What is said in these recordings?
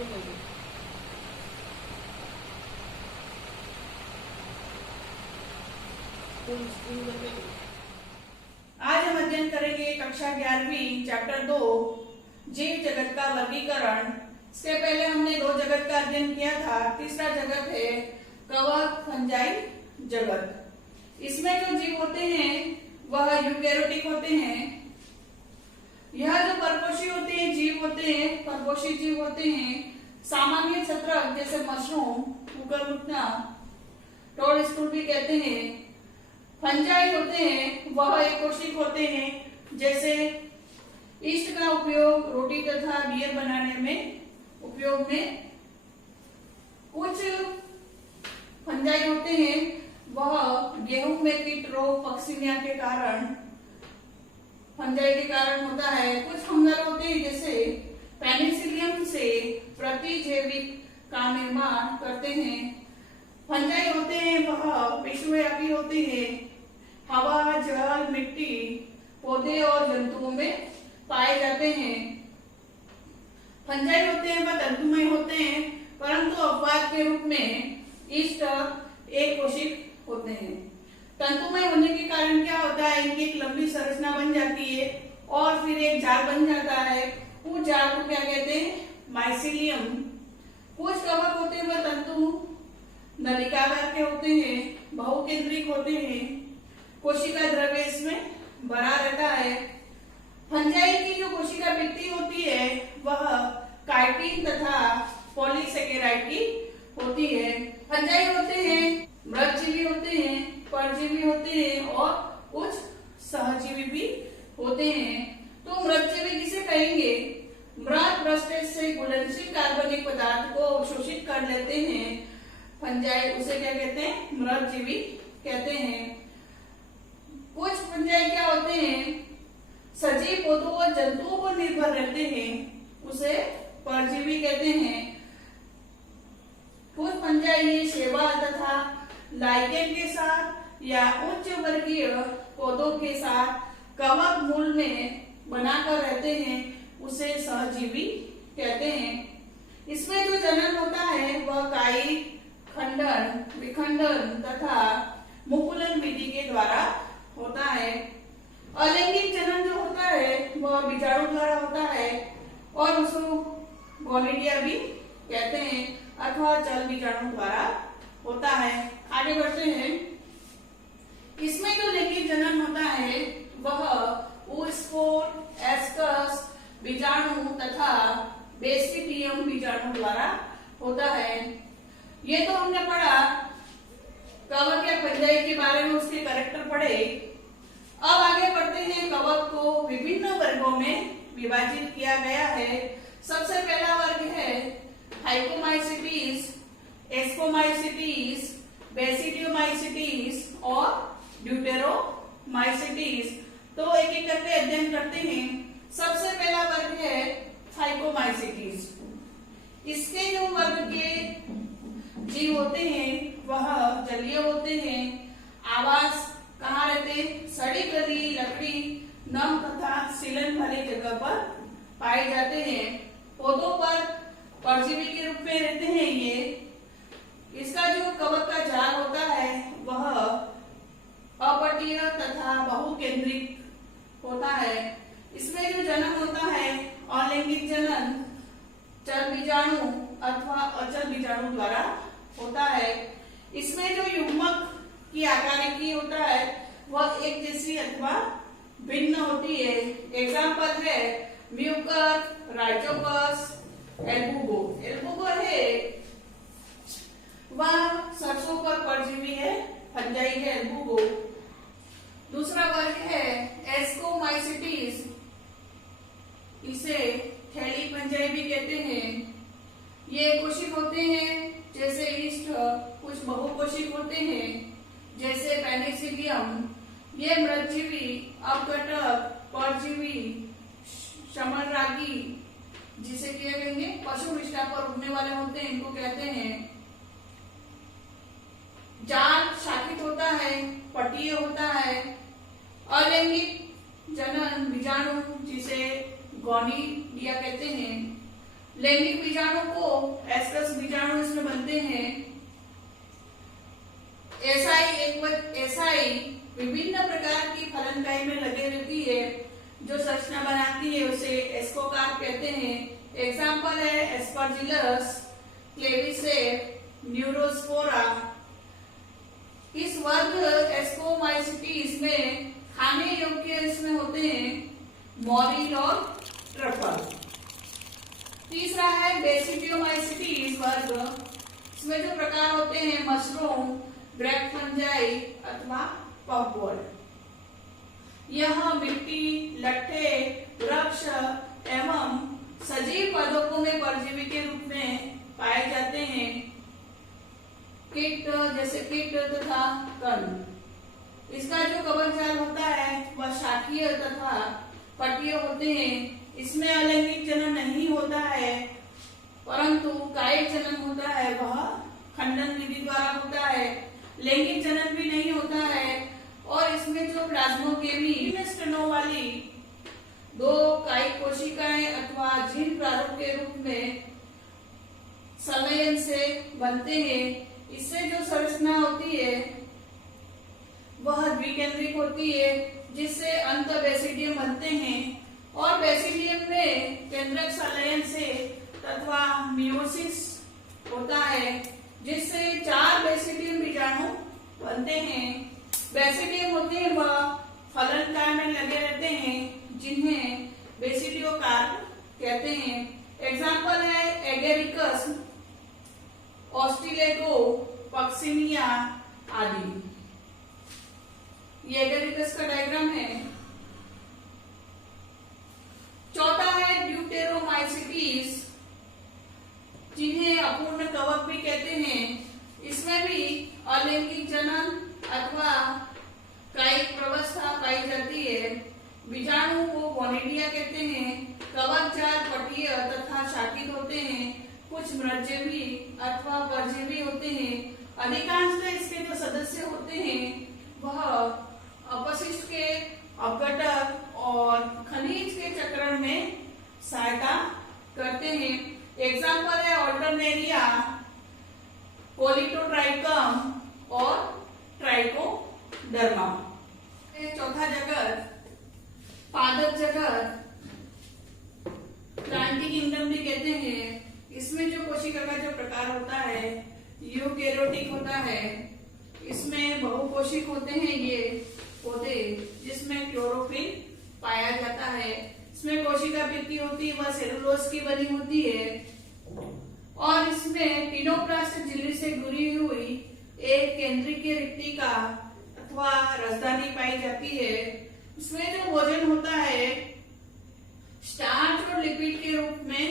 आज हम अध्ययन करेंगे कक्षा 11वीं चैप्टर 2 जीव जगत का वर्गीकरण। इससे पहले हमने दो जगत का अध्ययन किया था। तीसरा जगत है कवक फंजाई जगत। इसमें जो जीव होते हैं वह यूकैरियोटिक होते हैं। यह जो परपोषी होते हैं जीव होते हैं, परपोषी जीव होते हैं। सामान्य छत्रक जैसे मशरूम, कुकुरमुत्ता, टोडस्टूल भी कहते हैं। फंजाई होते हैं वह एक कोशिक होते हैं। जैसे ईस्ट का उपयोग रोटी तथा बियर बनाने में उपयोग में। कुछ फंजाई होते हैं वह गेहूं में कीट रोग पक्सिनिया के कारण, फंजाई के कारण होता है। कुछ फंगल होते हैं जैसे पेनिसिलियम से प्रतिजैविक का निर्माण करते हैं। फंजाई होते हैं वह विश्वव्यापी होते हैं। हवा, जल, मिट्टी, पौधे और जंतुओं में पाए जाते हैं। फंजाई होते हैं वह तंतुमय होते हैं, परंतु अपवाद के रूप में ईस्ट एक कोशिक होते हैं। तंतुमय होने के कारण क्या होता है, इनकी एक लंबी संरचना बन जाती है और फिर एक जाल बन जाता है। उस जाल को क्या कहते हैं, माइसिलियम। कुछ कवक होते हैं वह तंतु नलिकाकार के होते हैं, बहुकेंद्रिक होते हैं। कोशिका द्रव्य इसमें भरा रहता है। फंजाई की जो कोशिका भित्ति होती है वह काइटिन तथा पॉलीसेकेराइड की होती है। फंजाई होते हैं मृतजीवी होते हैं, परजीवी होते हैं और कुछ सहजीवी भी होते हैं। तो मृतजीवी किसे कहेंगे, मृत ब्रस्टेज से घुलनशील कार्बनिक पदार्थ को अवशोषित कर लेते हैं फंजाई, उसे क्या कहते हैं, मृतजीवी कहते हैं। कुछ फंजाई क्या होते हैं, सजीव पौधों और जंतुओं पर निर्भर रहते हैं, उसे परजीवी कहते हैं। कुछ फंजाई शैवाल तथा लाइकेन के साथ या उच्च वर्गीय पौधों के साथ कवक मूल में बनाकर रहते हैं, उसे सहजीवी कहते हैं। इसमें जो जनन होता है वह काई खंडन, विखंडन तथा मुकुलन विधि के द्वारा होता है। अलैंगिक जनन जो होता है वह बीजाणु द्वारा होता है और उसको गोनिडिया भी कहते हैं अथवा चल बीजाणु द्वारा होता है। आगे बढ़ते हैं। इसमें जो लैंगिक जनन होता है वह oospore, एस्कस बीजाणु तथा बेसिडियम बीजाणु द्वारा होता है। ये तो हमने पढ़ा कवक या फंजाई के बारे में, उसके कैरेक्टर पढ़े। अब आगे बढ़ते हैं। कवक को विभिन्न वर्गों में विभाजित किया गया है। सबसे पहला वर्ग है हाइपोमाइसिटीज, एस्कोमाइसिटीज, बेसिडियोमाइसिटीज और ड्यूटेरोमाइसिटीज। तो एक एक करके अध्ययन करते हैं। सबसे पहला वर्ग है हाइपोमाइसिटीज। इसके जो वर्ग के जीव होते हैं वह जलीय होते हैं। आवास कहाँ रहते हैं, सड़ी गली, लकड़ी, नम तथा सीलन भरी जगह पर पाए जाते हैं। पौधों पर परजीवी के रूप में रहते हैं ये। इसका जो कवक का जाल होता है वह अपटीय तथा बहुकेंद्रिक होता है। इसमें जो जनन होता है अलैंगिक जनन चल बीजाणु अथवा अचल बीजाणु द्वारा होता है। इसमें जो युग्मक की आकारिकी होता है वह एक जैसी अथवा भिन्न होती है। एग्जाम्पल है म्यूकर, राइजोपस, एल्बुगो। एल्बुगो है वह सरसों पर परजीवी है, फंजाई है एल्बुगो। दूसरा वर्ग है एस्कोमाइसिटीज, इसे थैली फंजाई भी कहते हैं। ये कोशिक होते हैं जैसे ईस्ट, कुछ बहुकोशिक होते हैं जैसे पेनिसिलियम। ये मृतजीवी, अपघटक, परजीवी, शमनरागी, जिसे क्या कहेंगे, पशु विष्ठा पर उड़ने वाले होते हैं, इनको कहते हैं। जाल शाखित होता है, पटीय होता है। अलैंगिक जनन बीजाणु जिसे गोनिडिया कहते हैं। लैंगिक बीजाणु को एस्ट्रस बीजाणु इसमें बनते हैं। एसाई विभिन्न प्रकार की फलनकाई में लगे रहती है, जो संरचना बनाती है उसे एस्कोकार्प कहते हैं। एग्जाम्पल है एस्परजिलस, क्लेविसेप, न्यूरोस्पोरा। इस वर्ग एस्कोमाइसिटीज में खाने योग्य इसमें होते हैं मॉरिल और ट्रफल। तीसरा है बेसिडियोमाइसिटीज वर्ग, इसमें जो प्रकार होते हैं मशरूम, ग्रेप फंजाई अथवा पॉपवर्ड। यह मिट्टी, लट्ठे, वृक्ष एवं सजीव पदार्थों में परजीवी के रूप में पाए जाते हैं। कीट जैसे कीट तथा कण। इसका जो कवच जाल होता है वह शाखीय तथा पटीय होते हैं। इसमें अलैंगिक जनन नहीं होता है, परंतु कायिक जनन होता है, वह खंडन विधि द्वारा होता है। लैंगिक जनन भी नहीं होता है और इसमें जो प्लाज्मोकेमी स्तनों वाली दो कायिक कोशिकाएं अथवा झिल्ल प्रारूप के रूप में संलयन से बनते हैं। इससे जो संरचना होती है वह द्विकेंद्रिक होती है, जिससे अंत बेसिडियम बनते हैं और बेसिडियम में केंद्रक संलयन से तथा मियोसिस होता है, जिससे 4 बेसिडियम बीजाणु बनते हैं। बेसिडियम होते हैं वह फलनकाय में लगे रहते हैं, जिन्हें बेसिडियोकार्प कहते हैं। एग्जाम्पल है एगेरिकस, ऑस्ट्रेलेगो, पक्सिनिया आदि। ये एगेरिकस का डायग्राम है। चौथा है ड्यूटेरोमाइसिटीज, जिन्हें अपूर्ण कवक भी कहते हैं। इसमें भी अलैंगिक जनन अथवा कायिक व्यवस्था पाई जाती है। बीजाणु को गोनिडिया कहते हैं। कवक जाल पटीय तथा शाखित होते हैं। कुछ मृतजीवी अथवा परजीवी होते हैं। अधिकांशतः इसके जो सदस्य होते हैं वह अपशिष्ट के अपघटक और खनिज के चक्रण में सहायता करते हैं। एग्जाम्पल है ऑल्टरनेरिया, पोलिटोट्राइकम और ट्राइकोडर्मा। चौथा जगत पादप जगत, प्लांटी किंगडम भी कहते हैं। इसमें जो कोशिका का जो प्रकार होता है यूकेरियोटिक होता है। इसमें बहुकोशिक होते हैं ये पौधे, जिसमें क्लोरोफिल पाया जाता है। इसमें कोशिका भित्ति होती है वह सेलुलोज की बनी होती है और इसमें टिनोप्लास्ट झिल्ली से घुरी हुई एक केंद्रीय रिक्तिका अथवा रसदानी पाई जाती है। इसमें जो भोजन होता है स्टार्च और लिपिड के रूप में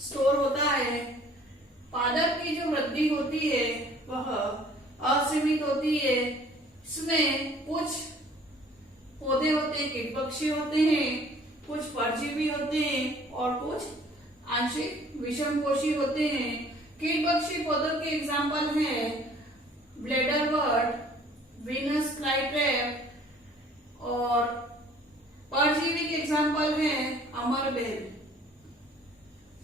स्टोर होता है। पादप की जो वृद्धि होती है वह असीमित होती है। इसमें कुछ पौधे होते हैं कीट पक्षी होते हैं, कुछ परजीवी होते हैं और कुछ आंशिक विषमपोषी होते हैं। कीट पक्षी पौधों के एग्जाम्पल हैं ब्लेडर बर्ड, वीनस फ्लाईट्रैप और परजीवी के एग्जाम्पल हैं अमरबेल।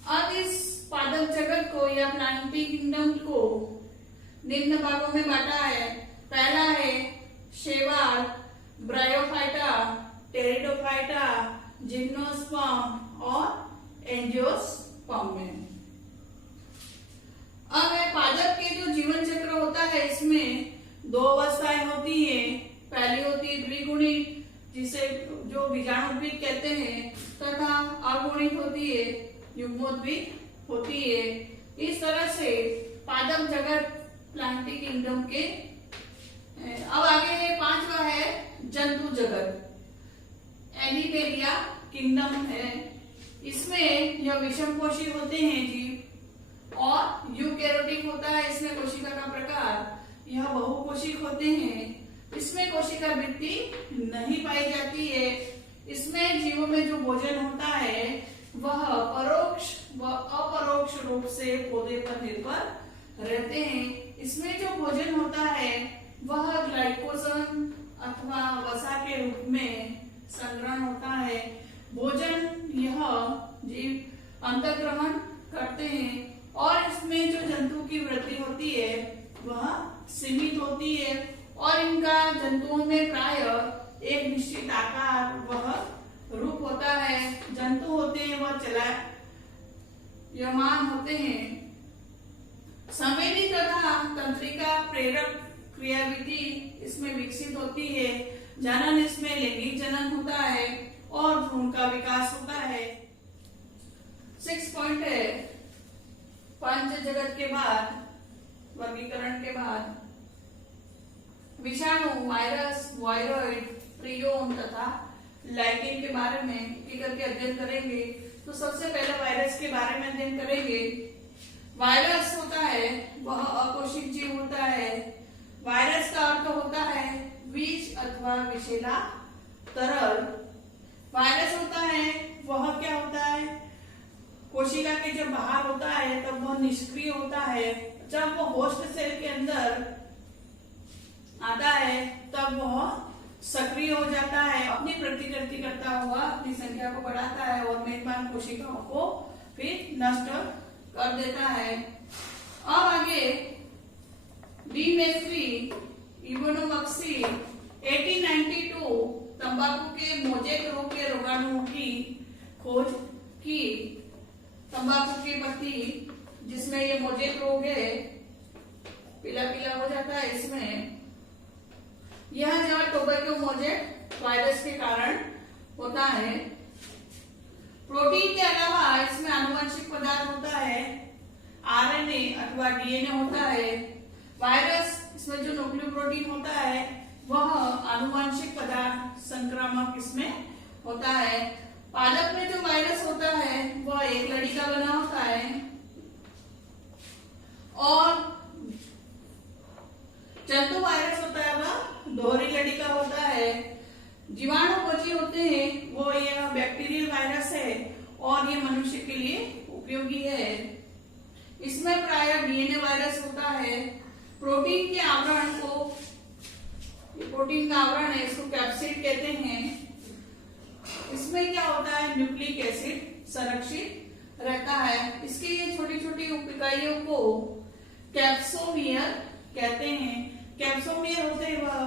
अब इस पादप जगत को या प्लांटी किंगडम को निम्न भागों में बांटा है। पहला है शैवाल, ब्रायोफाइटा, टेरिडोफाइटा, जिम्नोस्पर्म और एंजियोस्पर्म में। अब है पादप के जो जीवन चक्र होता है इसमें 2 अवस्थाएं होती हैं। पहली होती है द्विगुणित, जिसे जो बीजाणुद्वीप कहते हैं, तथा अगुणित होती है युग्मोद्वीप होती है। इस तरह से पादप जगत प्लांटी किंगडम के। अब आगे है 5वां है जंतु जगत, एनिमेलिया किंगडम है। इसमें यह विषमपोषी होते हैं जीव और यूकेरियोटिक होता है। इसमें कोशिका का प्रकार यह बहुकोशिक होते हैं। इसमें कोशिका भित्ति नहीं पाई जाती है। इसमें जीवों में जो भोजन होता है वह परोक्ष व अपरोक्ष रूप से पौधे पर निर्भर रहते हैं। इसमें जो भोजन होता है वह ग्लाइकोजन अथवा वसा के रूप में संग्रहण होता है। भोजन यह जीव अंतःग्रहण करते हैं और इसमें जो जंतु की वृद्धि होती है वह सीमित होती है और इनका जंतुओं में प्राय एक निश्चित आकार वह रूप होता है। जंतु होते हैं वह चलायमान होते हैं। संवेदी तथा तंत्रिका प्रेरक क्रियाविधि इसमें विकसित होती है। जनन इसमें लैंगिक जनन होता है और भ्रूण का विकास होता है। 6 पॉइंट है पंच जगत के बाद वर्गीकरण के बाद विषाणु, वायरस, वायरॉइड, प्रियोन तथा लाइकेन के बारे में एक करके अध्ययन करेंगे। तो सबसे पहले वायरस के बारे में अध्ययन करेंगे। वायरस होता है वह अकोशिक जीव होता है। वायरस का अर्थ होता है विष अथवा विषैला तरल। वायरस होता है वह क्या होता है, कोशिका के जब बाहर होता है तब वह निष्क्रिय होता है। जब वह होस्ट सेल के अंदर आता है तब वह सक्रिय हो जाता है, अपनी प्रतिकृति करता हुआ अपनी संख्या को बढ़ाता है और मेजबान कोशिकाओं को फिर नष्ट कर देता है। अब आगे डीमेफ्री इबोनोमक्सी 1892 तंबाकू के मोजेक रोग के रोगाणुओं की खोज की। तंबाकू की पत्ती जिसमें ये मोजेक रोग है, पीला पीला हो जाता है, इसमें यह जो टोबैको मोजेक वायरस के कारण होता है। प्रोटीन के अलावा इसमें आनुवंशिक पदार्थ होता है, आरएनए अथवा डीएनए होता है। वायरस इसमें जो न्यूक्लियोप्रोटीन होता है वह आनुवंशिक पदार्थ संक्रामक इसमें होता है। पादप में जो वायरस होता है वह एक लड़ी का बना होता है और जंतु वायरस होता है वह दोहरी लड़ी का होता है। जीवाणु कोची होते हैं वो यह बैक्टीरियल वायरस है और ये मनुष्य के लिए उपयोगी है। इसमें प्राय डीएनए वायरस होता है। प्रोटीन के आवरण को, प्रोटीन का आवरण है, इसको कैप्सिड कहते हैं। इसमें क्या होता है, न्यूक्लिक एसिड संरक्षित रहता है। इसकी ये छोटी छोटी उप इकाइयों को कैप्सोमियर कहते हैं। कैप्सोमियर होते हैं वह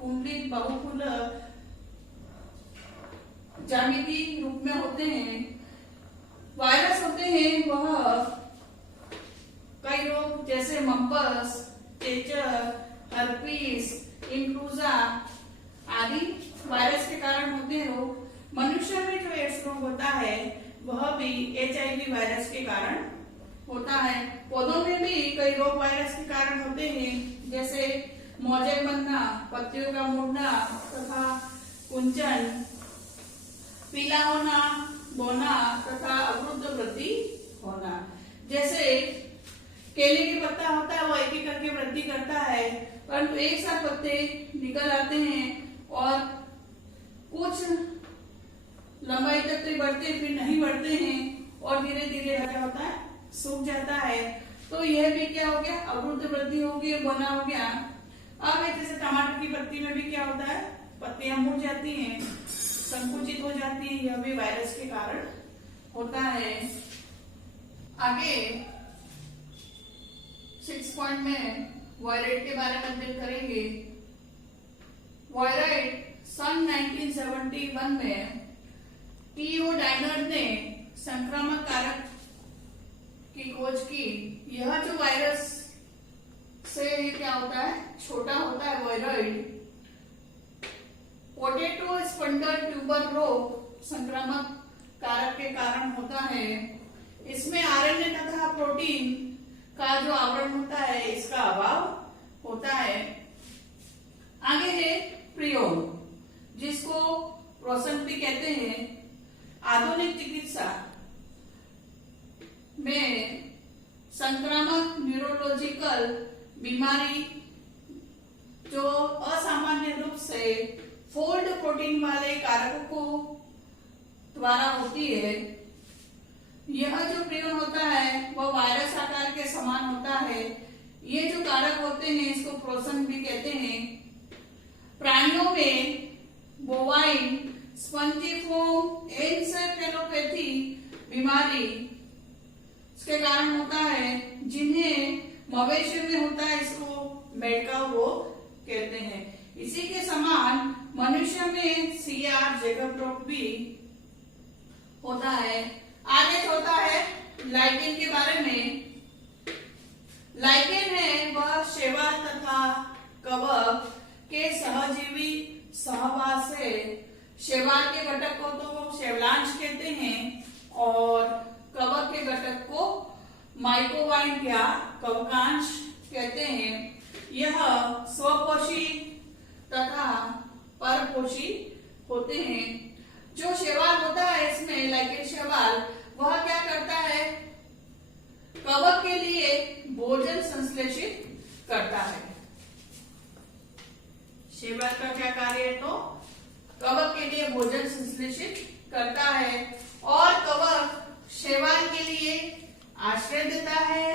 कुंडलित बहुफुल ज्यामिति रूप में होते हैं। वायरस होते हैं वह कई रोग जैसे मम्पस, टेचर, हर्पीस, इन्फ्लुएंजा आदि वायरस के कारण होते हैं रोग। मनुष्य में जो एड्स रोग होता है वह भी HIV वायरस के कारण होता है। पौधों में भी कई रोग वायरस के कारण होते हैं जैसे मोजेक बनना, पत्तियों का मुड़ना तथा कुंचन, पीला होना, बोना तथा अवरुद्ध वृद्धि होना। जैसे केले के पत्ता होता है वो एक एक करके वृद्धि करता है, परंतु एक साथ पत्ते निकल आते हैं और कुछ लंबाई तक तो बढ़ते फिर नहीं बढ़ते हैं और धीरे धीरे क्या होता है, सूख जाता है। तो यह भी क्या हो गया, अवरुद्ध वृद्धि हो गई, बना हो गया। अब जैसे टमाटर की पत्ती में भी क्या होता है, पत्तियां मुड़ जाती हैं, संकुचित हो जाती है, यह भी वायरस के कारण होता है। आगे 6 पॉइंट में वायराइड के बारे में अध्ययन करेंगे। वायराइड सन 1971 में टीओ डाइनर ने संक्रामक कारक की खोज की। यह जो वायरस से क्या होता है, छोटा होता है वायराइड। पोटैटो स्पंडल ट्यूबर रोग संक्रामक कारक के कारण होता है। इसमें आरएनए तथा प्रोटीन का जो आवरण होता है इसका अभाव होता है। आगे है प्रियोन, जिसको रोशन भी कहते हैं। आधुनिक चिकित्सा में संक्रामक न्यूरोलॉजिकल बीमारी जो असामान्य रूप से फोल्ड प्रोटीन वाले कारकों द्वारा होती है। यह जो प्रियोन होता है वह वायरस आकार के समान होता है। ये जो कारक होते हैं इसको प्रोसन भी कहते हैं। प्राणियों में बोवाइन स्पंजिफोम एन्सेफेलोपैथी बीमारी उसके कारण होता है, जिन्हें मवेशी में होता है इसको मेडका रोग कहते हैं। इसी के समान मनुष्य में CR जैकब रोग भी होता है। आगे होता है लाइकेन के बारे में। लाइकेन है वह शैवाल तथा कवक के सहजीवी सहवास है। शैवाल के घटक को तो शैवलांश कहते हैं और कवक के घटक को माइकोवाइट या कवकांश कहते हैं। यह स्वपोषी तथा परपोषी होते हैं। जो शैवाल होता है इसमें लाइकेन शैवाल वह क्या करता है, कवक के लिए भोजन संश्लेषित करता है। शैवाल का क्या कार्य है, तो कवक के लिए भोजन संश्लेषित करता है और कवक शैवाल के लिए आश्रय देता है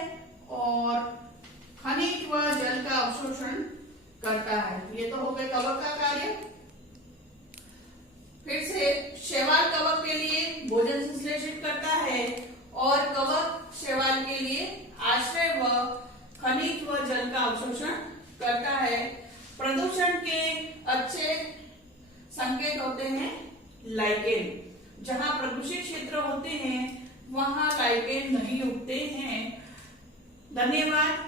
और खनिज व जल का अवशोषण करता है। ये तो हो गए कवक का कार्य। फिर से शैवाल कवक के लिए भोजन संश्लेषित करता है और कवक शैवाल के लिए आश्रय व खनिज व जल का अवशोषण करता है। प्रदूषण के अच्छे संकेत होते हैं लाइकेन। जहां प्रदूषित क्षेत्र होते हैं वहां लाइकेन नहीं उगते हैं। धन्यवाद।